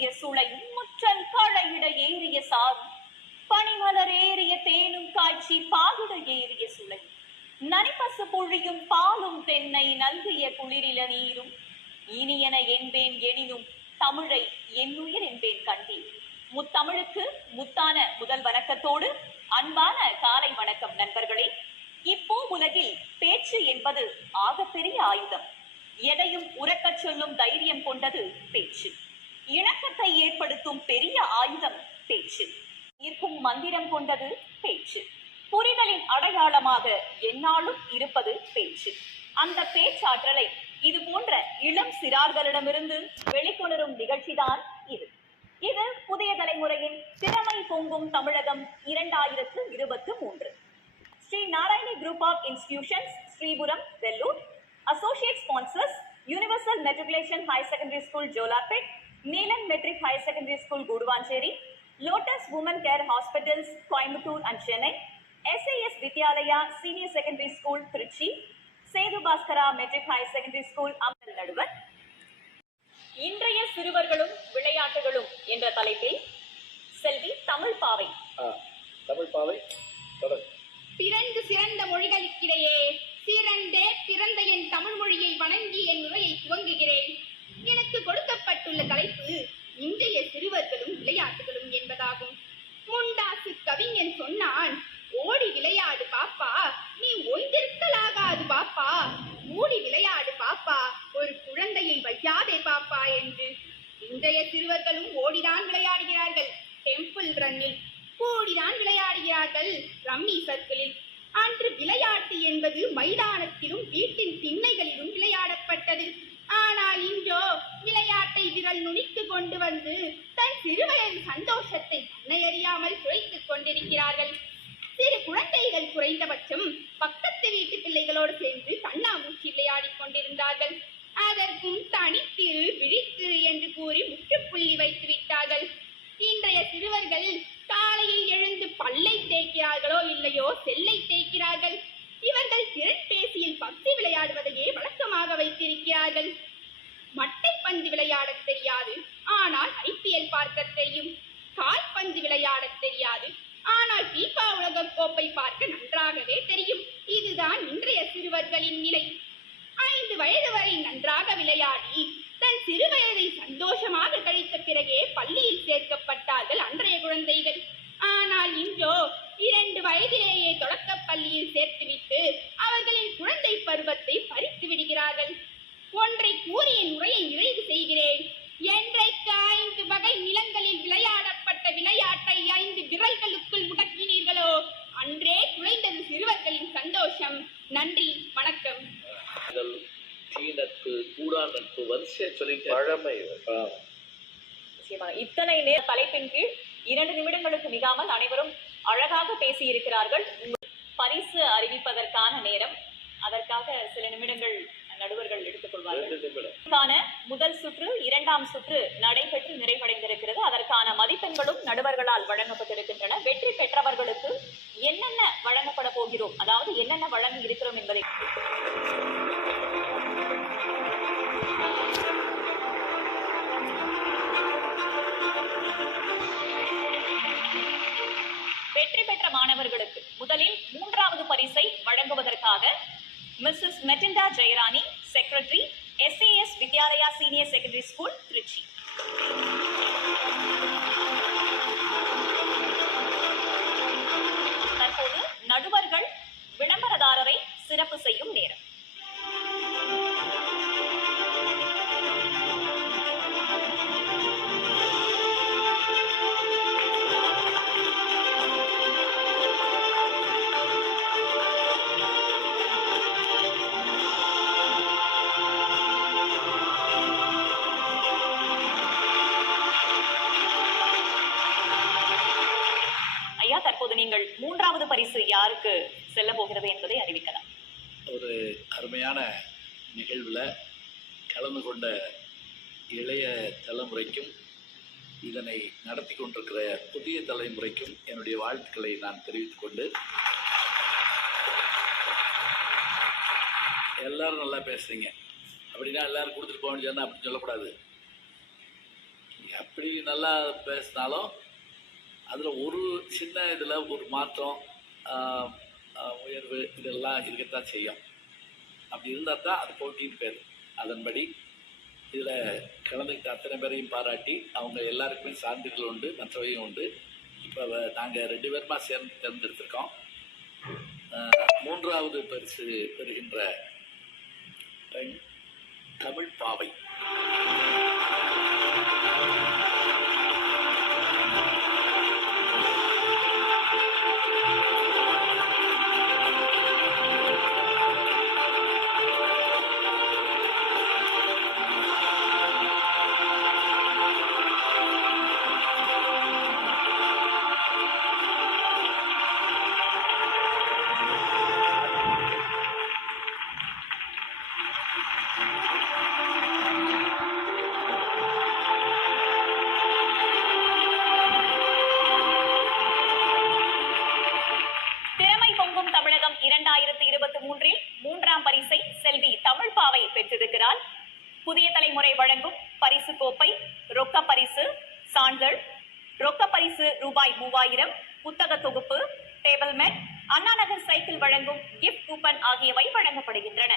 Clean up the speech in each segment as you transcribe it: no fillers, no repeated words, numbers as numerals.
ஏறிய சுளையும் முற்றல் களையிட ஏறிய சாரும் பனிமலர் ஏறிய தேனும் காய்ச்சி பாகுட ஏறிய சுளை நனிப்பசு பொழியும் பாலும் தென்னை நல்கிய குளிரில நீரும் இனியன என்பேன் எனினும் தமிழை என்னுயிர் என்பேன் கண்டேன். முத்தமிழுக்கு முத்தான முதல் வணக்கத்தோடு அன்பான காலை வணக்கம் நண்பர்களே. இப்போ உலகில் பேச்சு என்பது ஆகப்பெரிய ஆயுதம். எதையும் உறக்கச் சொல்லும் தைரியம் கொண்டது பேச்சு. இணக்கத்தை ஏற்படுத்தும் பெரிய ஆயுதம் பேச்சு. ஈர்க்கும் மந்திரம் கொண்டது பேச்சு. புரிதலின் அடையாளமாக எந்நாளும் இருப்பது பேச்சு. அந்த பேச்சாற்றலை இது போன்ற இளம் சிறார்களிடமிருந்து வெளிக்கொணரும் நிகழ்ச்சிதான் இது. இது புதிய தலைமுறையின் திறமை பொங்கும் Tamilagam 2023. Sri Narayani group of institutions, Sripuram, Vellore. Associate sponsors: universal matriculation higher secondary school, Jolarpet; Neelan matric higher secondary school, Guduvancheri; lotus woman care hospitals, Coimbatore and Chennai; SAS Vidyalaya senior secondary school, Trichy; Sethu Bhaskara matric higher secondary school, அம்பல் நடுவர். இன்றைய சிறுவர்களும் விளையாட்டுகளும் என்ற தலைப்பில் செல்வி தமிழ் பாவை பிறந்து சிறந்த மொழிகளுக்கிடையே சிறந்தே பிறந்த என் தமிழ் மொழியை வணங்கி என் உரையை துவங்குகிறேன். எனக்கு கொடுக்கப்பட்டுள்ள தலைப்பு இன்றைய சிறுவர்களும் விளையாட்டுகளும் என்பதாகும். முண்டாசு கவிஞன் சொன்னான், ஓடி விளையாடு பாப்பா, நீ ஓய்ந்திருக்கலாகாது பாப்பா, மூடி விளையாடு பாப்பா, ஒரு குழந்தையை வையாதே பாப்பா என்று. இன்றைய சிறுவர்களும் ஓடிதான் விளையாடுகிறார்கள், டெம்பிள் ரன்னில். கூடிதான் விளையாடுகிறார்கள், ரம்மி சர்க்கிளில். அன்று விளையாட்டு என்பது மைதானத்திலும் வீட்டின் திண்ணைகளிலும் விளையாடப்பட்டது. ஆனால் இன்றோ விளையாட்டை விரல் நுனித்து கொண்டு வந்து தன் சிறுவயது சந்தோஷத்தை தன்னையறியாமல் குறைத்துக் கொண்டிருக்கிறார்கள். சிறு குழந்தைகள் குறைந்தபட்சம் பக்கத்து வீட்டு பிள்ளைகளோடு சேர்ந்து கண்ணாமூச்சி விளையாடிக் கொண்டிருந்தார்கள். அதற்கும் தனித்திரு விழித்திரு என்று கூறி முற்றுப்புள்ளி வைத்து விட்டார்கள். இன்றைய சிறுவர்கள் காலையில் எழுந்து பல்லை தேய்க்கிறார்களோ இல்லையோ செல்லை தேய்க்கிறார்கள். இவர்கள் திறன்பேசியில் பக்தி விளையாடுவதையே வழக்கமாக வைத்திருக்கிறார்கள். மட்டைப்பந்து விளையாடத் தெரியாது, ஆனால் IPL பார்க்க தெரியும். கால்பந்து விளையாடத் தெரியாது, ஆனால் FIFA உலகக் கோப்பை பார்க்க நன்றாகவே தெரியும். இதுதான் இன்றைய சிறுவர்களின் நிலை. 5 வயது வரை நன்றாக விளையாடி தன் சிறுவயதை சந்தோஷமாக கழித்த பிறகே பள்ளியில் சேர்க்கப்பட்டார்கள் அன்றைய குழந்தைகள். ஆனால் இன்றோ 2 வயதிலேயே தொடக்கப் பள்ளியில் சேர்த்துவிட்டு அவர்களின் குழந்தை பருவத்தை பறித்து விடுகிறார்கள். ஒன்றை கூறி என் உரையை நிறைவு செய்கிறேன். என்றைக்கு 5 வகை நிலங்களில் விளையாடப்பட்ட விளையாட்டை 5 விரல்களுக்குள் முடக்கினீர்களோ அன்றே குறைந்தது சிறுவர்களின் சந்தோஷம். நன்றி, வணக்கம். இத்தனை நேர தலைப்பின் கீழ் 2 நிமிடங்களுக்கு மிகாமல் அனைவரும் அழகாக பேசியிருக்கிறார்கள். பரிசு அறிவிப்பதற்கான நேரம், அதற்காக சில நிமிடங்கள் நடுவர்கள் எடுத்துக்கொள்வார்கள். முதல் சுற்று, 2ஆம் சுற்று நடைபெற்று நிறைவடைந்திருக்கிறது. அதற்கான மதிப்பெண்களும் நடுவர்களால் வழங்கப்பட்டிருக்கின்றன. வெற்றி பெற்றவர்களுக்கு என்னென்ன வழங்கப்பட போகிறோம், அதாவது என்னென்ன வழங்கி இருக்கிறோம் என்பதை வெற்றி பெற்ற மாணவர்களுக்கு முதலில் 3வது பரிசை வழங்குவதற்காக மிஸ்ஸஸ் மெட்டிண்டா Jayarani, secretary, SAS Vidyalaya senior secondary school, Trichy. தற்போது நடுவர்கள் விளம்பரதாரரை சிறப்பு செய்யும் நேரம். தற்போது நீங்கள் 3வது பரிசு யாருக்கு செல்ல போகிறது என்பதை அறிவிக்கலாம். ஒரு அருமையான நிகழ்வில் கலந்து கொண்ட இளைய தலைமுறைக்கும் இதனை நடத்தி கொண்டிருக்கிற புதிய தலைமுறைக்கும் என்னுடைய வாழ்த்துக்களை நான் தெரிவித்துக் கொண்டு, எல்லாரும் நல்லா பேசுறீங்க அப்படின்னா எல்லாரும் கொடுத்துட்டு போகணும்னு சொன்னா அப்படி சொல்லக்கூடாது. அப்படி இப்படி நல்லா பேசினாலும் அதில் ஒரு சின்ன இதில் ஒரு மாற்றம், உயர்வு இதெல்லாம் இருக்கத்தான் செய்யும். அப்படி இருந்தால் தான் அது போட்டின்னு பேர். அதன்படி இதில் கலந்துக்கிட்ட அத்தனை பேரையும் பாராட்டி அவங்க எல்லாருக்குமே சான்றிதழ் உண்டு, மற்றவையும் உண்டு. இப்போ நாங்கள் 2 பேருமா சேர்ந்து தேர்ந்தெடுத்திருக்கோம். 3வது பரிசு பெறுகின்ற பெண் தமிழ் பாவை. திறமை பொங்கும் தமிழகம் 2023 3ஆம் பரிசை செல்வி தமிழ் பாவை பெற்றிருக்கிறார். புதிய தலைமுறை வழங்கும் பரிசு கோப்பை, ரொக்க பரிசு, சான்றிதழ், ரொக்க பரிசு ரூபாய் 3000, புத்தக தொகுப்பு, table mat, Anna Nagar cycle வழங்கும் கிஃப்ட் கூப்பன் ஆகியவை வழங்கப்படுகின்றன.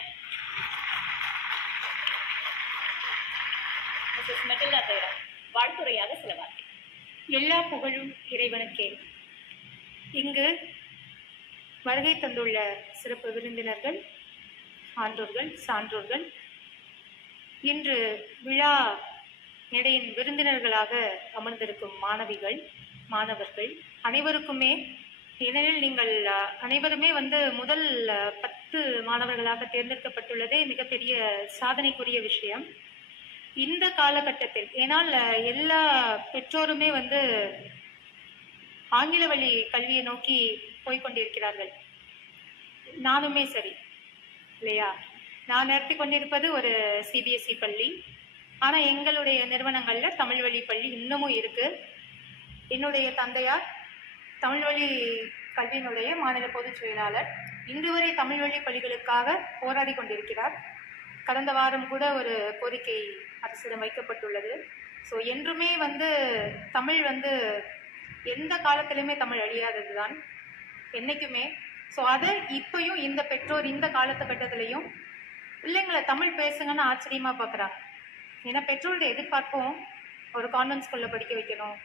மிஸ்ஸஸ் மெட்டில்டா தேரர் வாழ்த்துரையாக சில வார்த்தை. எல்லா புகழும் இறைவனுக்கே. இங்கு வருகை தந்துள்ள சிறப்பு விருந்தினர்கள், ஆன்றோர்கள், சான்றோர்கள், இன்று விழா மேடையின் விருந்தினர்களாக அமர்ந்திருக்கும் மாணவிகள், மாணவர்கள் அனைவருக்குமே, ஏனெனில் நீங்கள் அனைவருமே முதல் 10 மாணவர்களாக தேர்ந்தெடுக்கப்பட்டுள்ளதே மிகப்பெரிய சாதனைக்குரிய விஷயம். இந்த காலகட்டத்தில், ஏனால் எல்லா பெற்றோருமே ஆங்கில வழி கல்வியை நோக்கி போய்கொண்டிருக்கிறார்கள். நானுமே சரி இல்லையா? நான் நடத்தி கொண்டிருப்பது ஒரு சிபிஎஸ்இ பள்ளி. ஆனால் எங்களுடைய நிறுவனங்களில் தமிழ் வழி பள்ளி இன்னமும் இருக்கு. என்னுடைய தந்தையார் தமிழ் வழி கல்வியினுடைய மாநில பொதுச் செயலாளர். இன்று வரை தமிழ் வழி பள்ளிகளுக்காக போராடி கொண்டிருக்கிறார். கடந்த வாரம் கூட ஒரு கோரிக்கை அரசிடம் வைக்கப்பட்டுள்ளது. ஸோ என்றுமே தமிழ் எந்த காலத்திலுமே தமிழ் அழியாதது தான் என்றைக்குமே. ஸோ அதை இப்பயும் இந்த பெற்றோர் இந்த காலகட்டத்திலையும் பிள்ளைங்களை தமிழ் பேசுங்கன்னு ஆச்சரியமாக பார்க்குறாங்க. ஏன்னா பெற்றோருடைய எதிர்பார்ப்பும் ஒரு கான்வென்ட் ஸ்கூலில் படிக்க வைக்கணும்,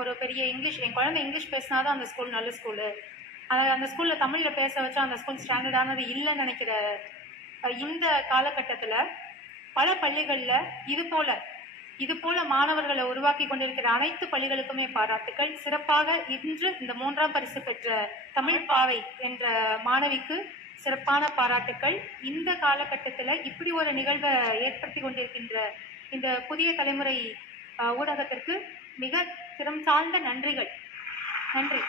ஒரு பெரிய இங்கிலீஷ், என் குழந்தை இங்கிலீஷ் பேசினா தான் அந்த ஸ்கூல் நல்ல ஸ்கூலு, அந்த ஸ்கூலில் தமிழில் பேச வச்சா அந்த ஸ்கூல் ஸ்டாண்டர்டானது இல்லைன்னு நினைக்கிற இந்த காலகட்டத்தில் பல பள்ளிகளில் இது போல மாணவர்களை உருவாக்கி கொண்டிருக்கிற அனைத்து பள்ளிகளுக்குமே பாராட்டுக்கள். சிறப்பாக இன்று இந்த 3ஆம் பரிசு பெற்ற தமிழ் பாவை என்ற மாணவிக்கு சிறப்பான பாராட்டுக்கள். இந்த காலகட்டத்தில் இப்படி ஒரு நிகழ்வை ஏற்படுத்தி கொண்டிருக்கின்ற இந்த புதிய தலைமுறை ஊடகத்திற்கு மிக திறம் சார்ந்த நன்றிகள். நன்றி.